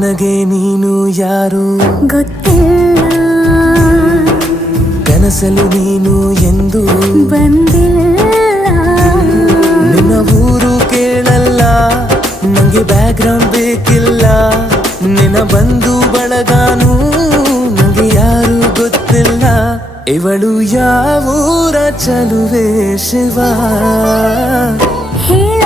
ನನಗೆ ನೀನು ಯಾರು ಗೊತ್ತಿಲ್ಲ, ಕನಸಲು ನೀನು ಎಂದು ಬಂದಿಲ್ಲ. ನಿನ್ನ ಊರು ಕೇಳಲ್ಲ, ನಂಗೆ ಬ್ಯಾಕ್ಗ್ರೌಂಡ್ ಬೇಕಿಲ್ಲ. ನಿನ್ನ ಬಂಧು ಬಳಗಾನು ನಂಗೆ ಯಾರು ಗೊತ್ತಿಲ್ಲ. ಇವಳು ಯಾವೂರ ಚಲುವೆ ಶಿವ ಹೇಳ